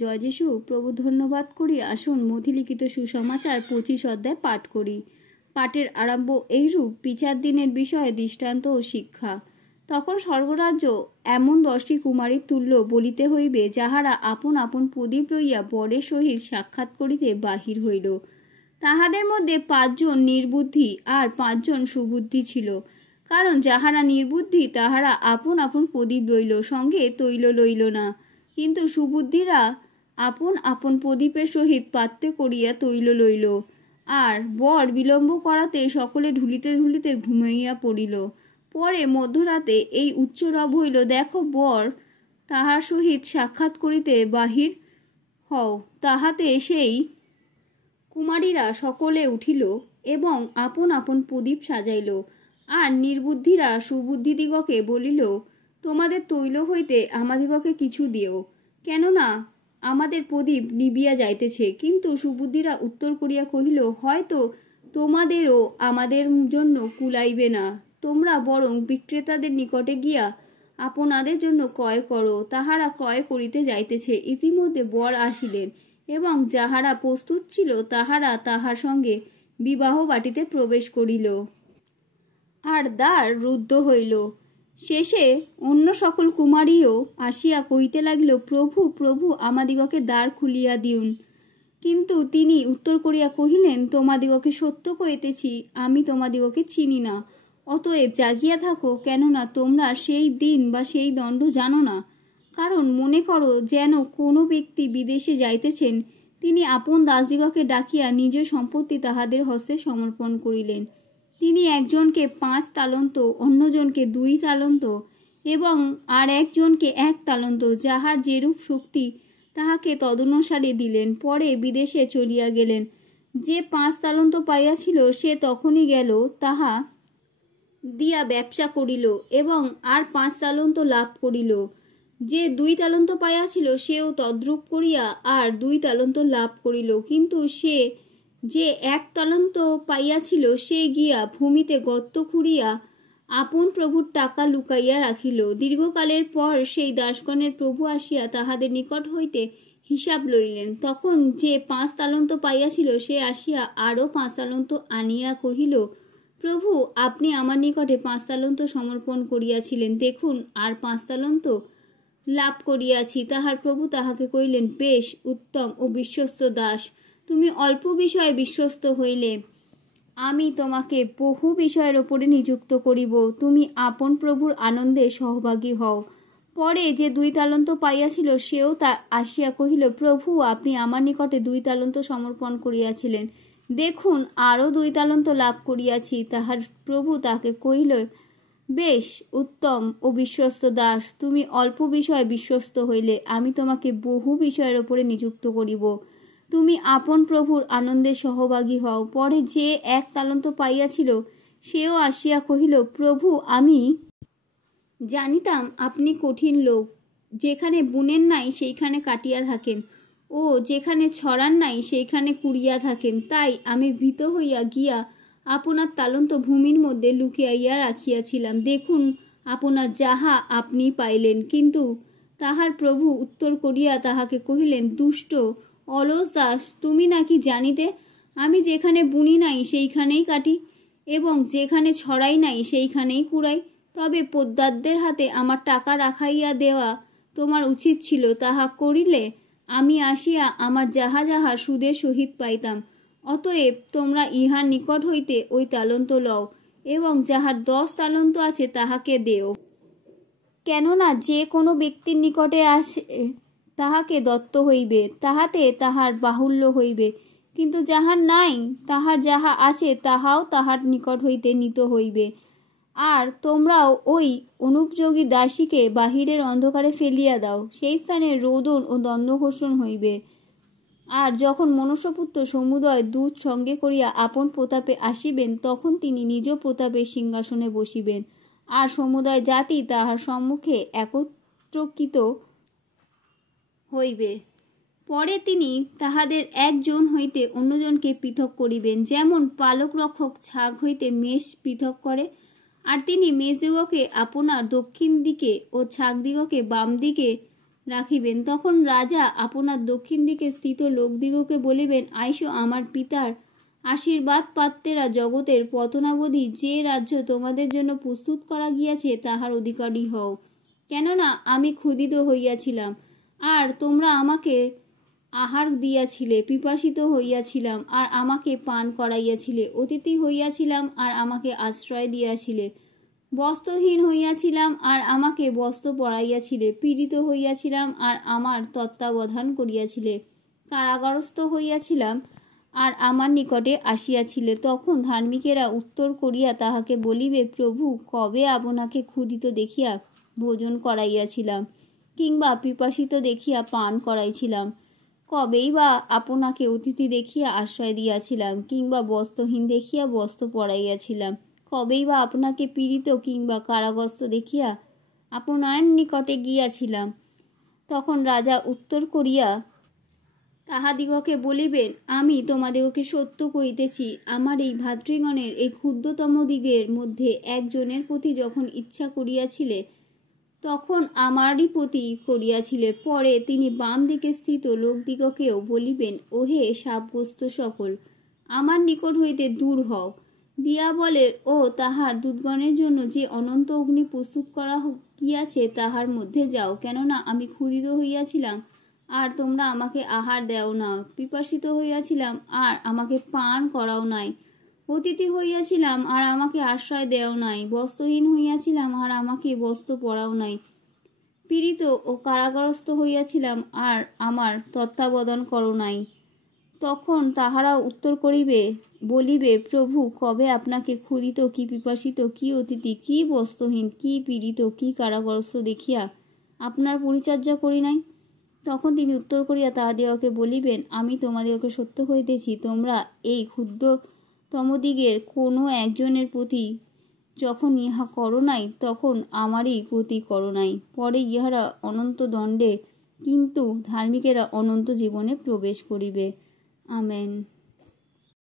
জয় যিশু। প্রভু ধন্যবাদ করি। আসুন মথিলিখিত সুসমাচার 25 অধ্যায় পাঠ করি। পাঠের আরম্ভ এইরূপ, বিচার দিনের বিষয়ে দৃষ্টান্ত ও শিক্ষা। তখন স্বর্গরাজ্য এমন 10টি কুমারীর তুল্য বলিতে হইবে, যাহারা আপন আপন প্রদীপ লইয়া বরের সহিত সাক্ষাৎ করিতে বাহির হইল। তাহাদের মধ্যে 5 জন নির্বুদ্ধি আর 5 জন সুবুদ্ধি ছিল। কারণ যাহারা নির্বুদ্ধি তাহারা আপন আপন প্রদীপ লইল, সঙ্গে তৈল লইল না। কিন্তু সুবুদ্ধিরা আপন আপন প্রদীপের সহিত পাত্রে করিয়া তৈল লইল। আর বর বিলম্ব করাতে সকলে ঢুলিতে ঢুলিতে ঘুমাইয়া পড়িল। পরে মধ্যরাতে এই উচ্চ রব হইল, দেখো বর তাহার সহিত সাক্ষাৎ করিতে বাহির হও। তাহাতে সেই কুমারীরা সকলে উঠিল এবং আপন আপন প্রদীপ সাজাইল। আর নির্বুদ্ধিরা সুবুদ্ধিদিগকে বলিল, তোমাদের তৈল হইতে আমাদিগকে কিছু দিও, কেননা আমাদের প্রদীপ নিবিয়া যাইতেছে। কিন্তু সুবুদ্ধিরা উত্তর করিয়া কহিল, হয়তো তোমাদেরও আমাদের জন্য কুলাইবে না। তোমরা বরং বিক্রেতাদের নিকটে গিয়া আপনাদের জন্য ক্রয় করো। তাহারা ক্রয় করিতে যাইতেছে। ইতিমধ্যে বর আসিলেন এবং যাহারা প্রস্তুত ছিল তাহারা তাহার সঙ্গে বিবাহ বাটিতে প্রবেশ করিল। আর দ্বার রুদ্ধ হইল। শেষে অন্য সকল কুমারীও আসিয়া কহিতে লাগিল, প্রভু প্রভু, আমাদিগকে দ্বার খুলিয়া দিউন। কিন্তু তিনি উত্তর করিয়া কহিলেন, তোমাদিগকে সত্য কহিতেছি, আমি তোমাদিগকে চিনি না। অতএব জাগিয়া থাকো, কেননা তোমরা সেই দিন বা সেই দণ্ড জানো না। কারণ মনে করো যেন কোনো ব্যক্তি বিদেশে যাইতেছেন, তিনি আপন দাসদিগকে ডাকিয়া নিজ সম্পত্তি তাহাদের হস্তে সমর্পণ করিলেন। তিনি একজনকে 5 তালন্ত, অন্যজনকে 2 তালন্ত এবং আর একজনকে 1 তালন্ত, যাহার যেরূপ শক্তি তাহাকে তদনুসারে দিলেন। পরে বিদেশে চলিয়া গেলেন। যে 5 তালন্ত পাইয়াছিল সে তখনই গেল, তাহা দিয়া ব্যবসা করিল এবং আর 5 তালন্ত লাভ করিল। যে 2 তালন্ত পাইয়াছিল সেও তদ্রূপ করিয়া আর 2 তালন্ত লাভ করিল। কিন্তু সে যে 1 তালন্ত পাইয়াছিল সে গিয়া ভূমিতে গর্ত খুঁড়িয়া আপন প্রভুর টাকা লুকাইয়া রাখিল। দীর্ঘকালের পর সেই দাসগণের প্রভু আসিয়া তাহাদের নিকট হইতে হিসাব লইলেন। তখন যে 5 তালন্ত পাইয়াছিল সে আসিয়া আরও 5 তালন্ত আনিয়া কহিল, প্রভু, আপনি আমার নিকটে 5 তালন্ত সমর্পণ করিয়াছিলেন, দেখুন আর 5 তালন্ত লাভ করিয়াছি। তাহার প্রভু তাহাকে কহিলেন, বেশ, উত্তম ও বিশ্বস্ত দাস, তুমি অল্প বিষয়ে বিশ্বস্ত হইলে, আমি তোমাকে বহু বিষয়ের ওপরে নিযুক্ত করিব। তুমি আপন প্রভুর আনন্দে সহভাগী হও। পরে যে 2 তালন্ত পাইয়াছিল সেও তা আসিয়া কহিল, প্রভু, আপনি আমার নিকটে 2 তালন্ত সমর্পণ করিয়াছিলেন, দেখুন আরও 2 তালন্ত লাভ করিয়াছি। তাহার প্রভু তাহাকে কহিল, বেশ, উত্তম ও বিশ্বস্ত দাস, তুমি অল্প বিষয়ে বিশ্বস্ত হইলে, আমি তোমাকে বহু বিষয়ের ওপরে নিযুক্ত করিব। তুমি আপন প্রভুর আনন্দে সহভাগী হও। পরে যে 1 তালন্ত পাইয়াছিল সেও আসিয়া কহিল, প্রভু, আমি জানিতাম আপনি কঠিন লোক, যেখানে বুনেন নাই সেইখানে কাটিয়া থাকেন, ও যেখানে ছড়ান নাই সেইখানে কুড়িয়া থাকেন। তাই আমি ভীত হইয়া গিয়া আপনার তালন্ত ভূমির মধ্যে লুকিয়াইয়া রাখিয়াছিলাম। দেখুন আপনার যাহা আপনি পাইলেন। কিন্তু তাহার প্রভু উত্তর করিয়া তাহাকে কহিলেন, দুষ্ট অলস দাস, তুমি নাকি জানিতে আমি যেখানে বুনি নাই সেইখানেই কাটি এবং যেখানে ছড়াই নাই সেইখানেই কুড়াই। তবে পোদ্দারদের হাতে আমার টাকা রাখাইয়া দেওয়া তোমার উচিত ছিল। তাহা করিলে আমি আসিয়া আমার যাহা যাহা সুদের সহিত পাইতাম। অতএব তোমরা ইহার নিকট হইতে ওই তালন্ত লও এবং যাহার 10 তালন্ত আছে তাহাকে দেও। কেননা যে কোনো ব্যক্তির নিকটে আসে তাহাকে দত্ত হইবে, তাহাতে তাহার বাহুল্য হইবে। কিন্তু যাহার নাই, তাহার যাহা আছে তাহাও তাহার নিকট হইতে নিত হইবে। আর তোমরাও ওই অনুপযোগী দাসীকে বাহিরের অন্ধকারে ফেলিয়া দাও, সেই স্থানে রোদন ও দণ্ডঘোষণ হইবে। আর যখন মনুষ্যপুত্র সমুদয় দূত সঙ্গে করিয়া আপন প্রতাপে আসিবেন, তখন তিনি নিজ প্রতাপের সিংহাসনে বসিবেন, আর সমুদয় জাতি তাহার সম্মুখে একত্রিত হইবে। পরে তিনি তাহাদের একজন হইতে অন্যজনকে পৃথক করিবেন, যেমন পালক রক্ষক ছাগ হইতে মেষ পৃথক করে। আর তিনি মেষদিগকে আপনার দক্ষিণ দিকে ও ছাগদিগকে বাম দিকে রাখিবেন। তখন রাজা আপনার দক্ষিণ দিকে স্থিত লোকদিগকে বলিবেন, আইসো আমার পিতার আশীর্বাদ পাত্রেরা, জগতের পতনাবধি যে রাজ্য তোমাদের জন্য প্রস্তুত করা গিয়াছে তাহার অধিকারী হও। কেননা আমি ক্ষুধিত হইয়াছিলাম, আর তোমরা আমাকে আহার দিয়াছিলে, পিপাসিত হইয়াছিলাম, আর আমাকে পান করাইয়াছিলে, অতিথি হইয়াছিলাম, আর আমাকে আশ্রয় দিয়াছিলে, বস্ত্রহীন হইয়াছিলাম, আর আমাকে বস্ত্র পরাইয়াছিলে, পীড়িত হইয়াছিলাম, আর আমার তত্ত্বাবধান করিয়াছিলে, কারাগারস্থ হইয়াছিলাম, আর আমার নিকটে আসিয়াছিলে। তখন ধার্মিকেরা উত্তর করিয়া তাহাকে বলিবে, প্রভু, কবে আপনাকে ক্ষুধিত দেখিয়া ভোজন করাইয়াছিলাম, কিংবা পিপাসিত দেখিয়া পান করাইছিলাম? কবেই বা আপনাকে অতিথি দেখিয়া আশ্রয় দিয়াছিলাম, কিংবা বস্ত্রহীন দেখিয়া বস্ত্র পরাইয়াছিলাম? কবেই বা আপনাকে পীড়িত কিংবা কারাগ্রস্ত দেখিয়া আপনার নিকটে গিয়াছিলাম? তখন রাজা উত্তর করিয়া তাহাদিগকে বলিবেন, আমি তোমাদিগকে সত্য কহিতেছি, আমার এই ভাতৃগণের এই ক্ষুদ্রতম দিগের মধ্যে একজনের প্রতি যখন ইচ্ছা করিয়াছিলে, তখন আমারই প্রতি করিয়াছিলে। পরে তিনি বাম দিকে স্থিত লোকদিগকেও বলিবেন, ওহে শাপগ্রস্ত সকল, আমার নিকট হইতে দূর হও। দিয়াবলের ও তাহার দূতগণের জন্য যে অনন্ত অগ্নি প্রস্তুত করা গিয়াছে তাহার মধ্যে যাও। কেননা আমি ক্ষুধিত হইয়াছিলাম, আর তোমরা আমাকে আহার দেও না, পিপাসিত হইয়াছিলাম, আর আমাকে পান করাও নাই, অতিথি হইয়াছিলাম, আর আমাকে আশ্রয় দেও নাই, বস্ত্রহীন হইয়াছিলাম, আর আমাকে বস্ত্র পরাও নাই, পীড়িত ও কারাগারস্থ হইয়াছিলাম, আর আমার তত্ত্বাবধান করো নাই। তখন তাহারা উত্তর করিবে, বলিবে, প্রভু, কবে আপনাকে ক্ষুধিত, কি পিপাসিত, কি অতিথি, কি বস্ত্রহীন, কি পীড়িত, কি কারাগারস্থ দেখিয়া আপনার পরিচর্যা করি নাই? তখন তিনি উত্তর করিয়া তাহাদিগকে বলিবেন, আমি তোমাদিগকে সত্য কহিতেছি, তোমরা এই ক্ষুদ্রতমদিগের কোনো একজনের প্রতি যখন ইহা করো নাই, তখন আমারই প্রতি করো নাই। পরে ইহারা অনন্ত দণ্ডে, কিন্তু ধার্মিকেরা অনন্ত জীবনে প্রবেশ করিবে। আমেন।